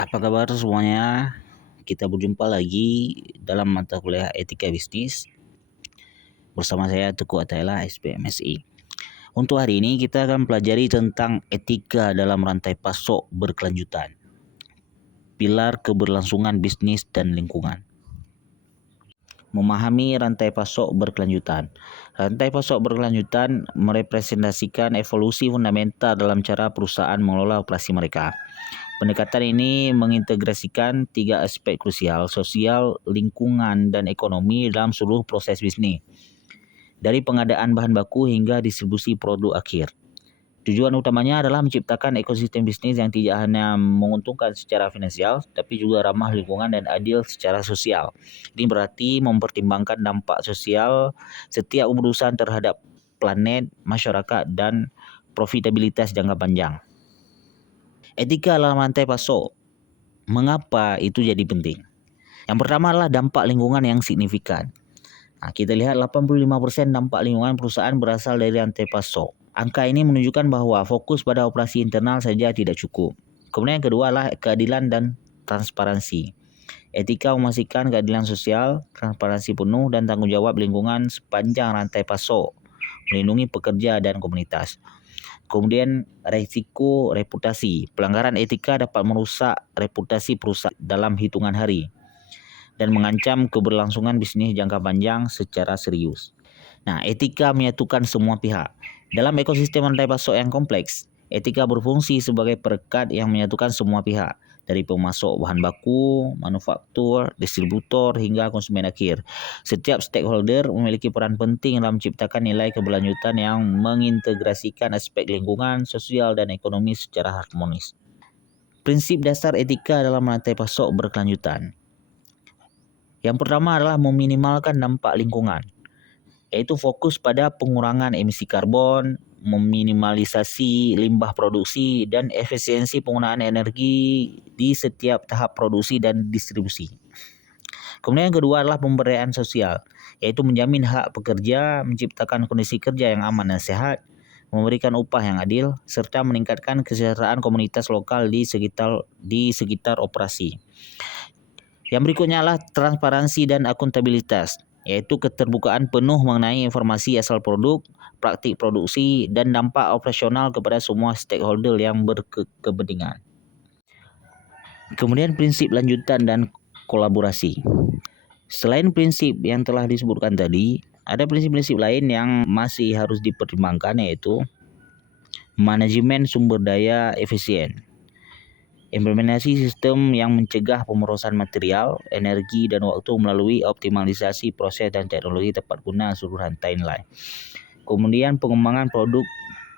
Apa kabar semuanya? Kita berjumpa lagi dalam mata kuliah Etika Bisnis bersama saya Teguh Ataila, SPMSI. Untuk hari ini kita akan pelajari tentang etika dalam rantai pasok berkelanjutan, pilar keberlangsungan bisnis dan lingkungan. Memahami rantai pasok berkelanjutan. Rantai pasok berkelanjutan merepresentasikan evolusi fundamental dalam cara perusahaan mengelola operasi mereka. Pendekatan ini mengintegrasikan 3 aspek krusial: sosial, lingkungan, dan ekonomi dalam seluruh proses bisnis, dari pengadaan bahan baku hingga distribusi produk akhir. Tujuan utamanya adalah menciptakan ekosistem bisnis yang tidak hanya menguntungkan secara finansial, tapi juga ramah lingkungan dan adil secara sosial. Ini berarti mempertimbangkan dampak sosial setiap perusahaan terhadap planet, masyarakat, dan profitabilitas jangka panjang. Etika dalam rantai pasok. Mengapa itu jadi penting? Yang pertama adalah dampak lingkungan yang signifikan. Kita lihat 85% dampak lingkungan perusahaan berasal dari rantai pasok. Angka ini menunjukkan bahwa fokus pada operasi internal saja tidak cukup. Kemudian yang kedua adalah keadilan dan transparansi. Etika memastikan keadilan sosial, transparansi penuh, dan tanggung jawab lingkungan sepanjang rantai pasok, melindungi pekerja dan komunitas. Kemudian risiko reputasi. Pelanggaran etika dapat merusak reputasi perusahaan dalam hitungan hari dan mengancam keberlangsungan bisnis jangka panjang secara serius. Etika menyatukan semua pihak. Dalam ekosistem rantai pasok yang kompleks, etika berfungsi sebagai perekat yang menyatukan semua pihak, dari pemasok bahan baku, manufaktur, distributor, hingga konsumen akhir. Setiap stakeholder memiliki peran penting dalam menciptakan nilai keberlanjutan yang mengintegrasikan aspek lingkungan, sosial, dan ekonomi secara harmonis. Prinsip dasar etika dalam rantai pasok berkelanjutan. Yang pertama adalah meminimalkan dampak lingkungan, yaitu fokus pada pengurangan emisi karbon, meminimalisasi limbah produksi, dan efisiensi penggunaan energi di setiap tahap produksi dan distribusi. Kemudian yang kedua adalah pemberdayaan sosial, yaitu menjamin hak pekerja, menciptakan kondisi kerja yang aman dan sehat, memberikan upah yang adil, serta meningkatkan kesejahteraan komunitas lokal di sekitar operasi. Yang berikutnya adalah transparansi dan akuntabilitas, yaitu keterbukaan penuh mengenai informasi asal produk, praktik produksi, dan dampak operasional kepada semua stakeholder yang berkepentingan. Kemudian prinsip lanjutan dan kolaborasi. Selain prinsip yang telah disebutkan tadi, ada prinsip-prinsip lain yang masih harus dipertimbangkan, yaitu manajemen sumber daya efisien, implementasi sistem yang mencegah pemrosesan material, energi, dan waktu melalui optimalisasi proses dan teknologi tepat guna seluruh rantai nilai. Kemudian pengembangan produk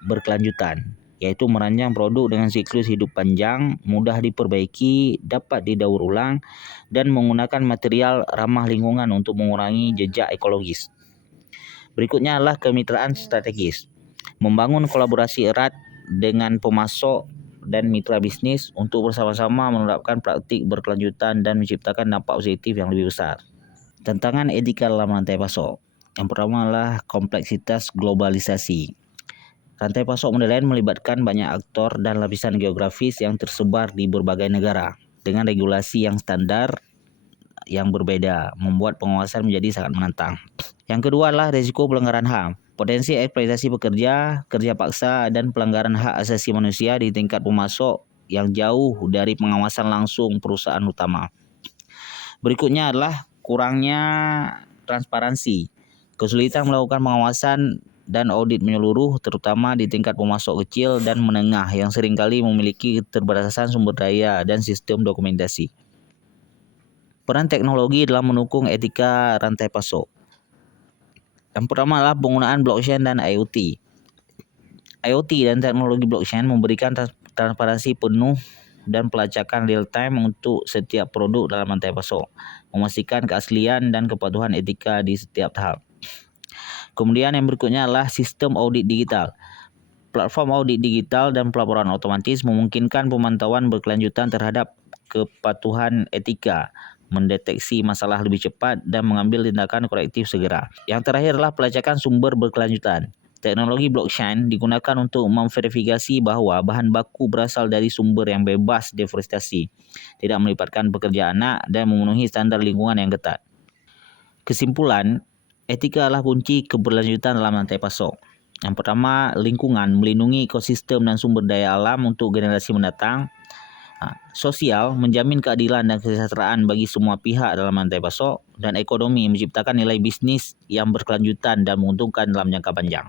berkelanjutan, yaitu merancang produk dengan siklus hidup panjang, mudah diperbaiki, dapat didaur ulang, dan menggunakan material ramah lingkungan untuk mengurangi jejak ekologis. Berikutnya adalah kemitraan strategis, membangun kolaborasi erat dengan pemasok dan mitra bisnis untuk bersama-sama menerapkan praktik berkelanjutan dan menciptakan dampak positif yang lebih besar. Tantangan etika dalam rantai pasok. Yang pertama adalah kompleksitas globalisasi. Rantai pasok modern melibatkan banyak aktor dan lapisan geografis yang tersebar di berbagai negara dengan regulasi yang standar yang berbeda, membuat pengawasan menjadi sangat menantang. Yang kedua adalah risiko pelanggaran HAM. Potensi eksploitasi pekerja, kerja paksa, dan pelanggaran hak asasi manusia di tingkat pemasok yang jauh dari pengawasan langsung perusahaan utama. Berikutnya adalah kurangnya transparansi. Kesulitan melakukan pengawasan dan audit menyeluruh, terutama di tingkat pemasok kecil dan menengah yang seringkali memiliki keterbatasan sumber daya dan sistem dokumentasi. Peran teknologi dalam mendukung etika rantai pasok. Yang pertama adalah penggunaan blockchain dan IoT. IoT dan teknologi blockchain memberikan transparansi penuh dan pelacakan real time untuk setiap produk dalam rantai pasok, memastikan keaslian dan kepatuhan etika di setiap tahap. Kemudian yang berikutnya adalah sistem audit digital. Platform audit digital dan pelaporan otomatis memungkinkan pemantauan berkelanjutan terhadap kepatuhan etika, mendeteksi masalah lebih cepat, dan mengambil tindakan korektif segera. Yang terakhir adalah pelacakan sumber berkelanjutan. Teknologi blockchain digunakan untuk memverifikasi bahawa bahan baku berasal dari sumber yang bebas deforestasi, tidak melibatkan pekerja anak dan memenuhi standar lingkungan yang ketat. Kesimpulan, etika adalah kunci keberlanjutan dalam rantai pasok. Yang pertama, lingkungan melindungi ekosistem dan sumber daya alam untuk generasi mendatang. Sosial menjamin keadilan dan kesejahteraan bagi semua pihak dalam rantai pasok, dan ekonomi menciptakan nilai bisnis yang berkelanjutan dan menguntungkan dalam jangka panjang.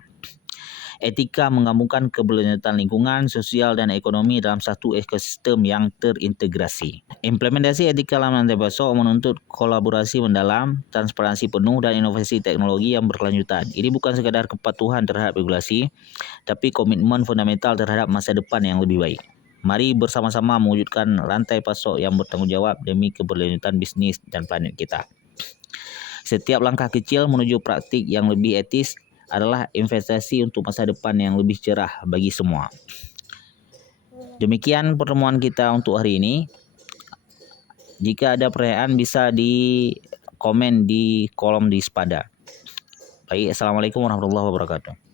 Etika menggabungkan keberlanjutan lingkungan, sosial dan ekonomi dalam satu ekosistem yang terintegrasi. Implementasi etika dalam rantai pasok menuntut kolaborasi mendalam, transparansi penuh dan inovasi teknologi yang berkelanjutan. Ini bukan sekadar kepatuhan terhadap regulasi, tapi komitmen fundamental terhadap masa depan yang lebih baik. Mari bersama-sama mewujudkan rantai pasok yang bertanggungjawab demi keberlanjutan bisnis dan planet kita. Setiap langkah kecil menuju praktik yang lebih etis adalah investasi untuk masa depan yang lebih cerah bagi semua. Demikian pertemuan kita untuk hari ini. Jika ada pertanyaan bisa di komen di kolom di sepada. Baik, Assalamualaikum warahmatullahi wabarakatuh.